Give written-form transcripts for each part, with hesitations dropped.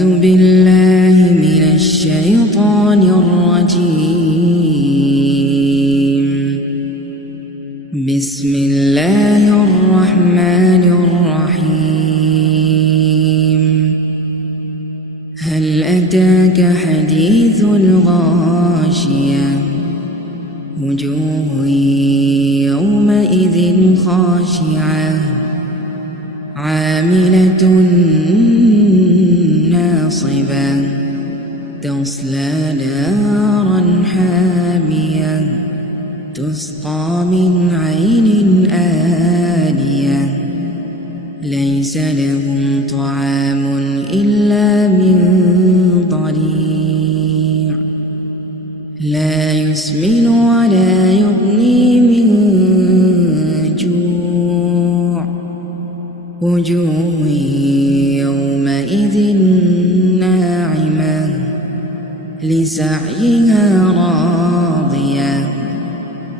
أعوذ بالله من الشيطان الرجيم. بسم الله الرحمن الرحيم. هل أتاك حديث الغاشية؟ وجوه يومئذ خاشعة عاملة ناصبة تصلى نارا حامية تسقى من عين آنية ليس لهم طعام إلا من ضريع لا يسمن ولا يغني من جوع وجوه يومئذ ناعمة لسعيها راضية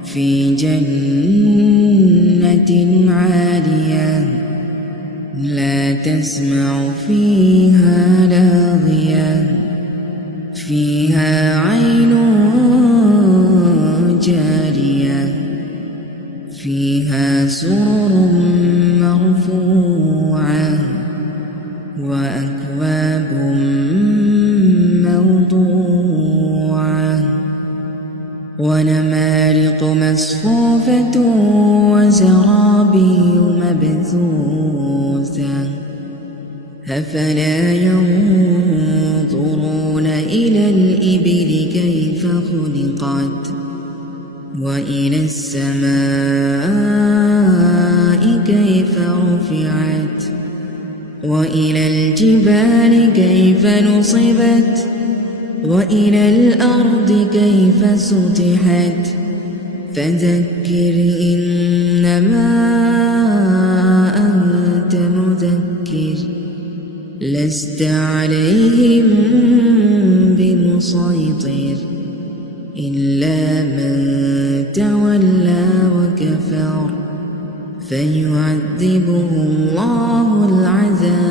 في جنة عالية لا تسمع فيها لاغية فيها عين جارية فيها سرر مرفوعة وأكواب موضوعة ونمارق مصفوفة وزرابي مبثوثة أفلا ينظرون إلى الإبل كيف خلقت وإلى السماء كيف رفعت وإلى الجبال كيف نصبت وإلى الأرض كيف سطحت فذكر إنما أنت مذكر لست عليهم بمسيطر إلا من تولى وكفر فيعذبه الله العذاب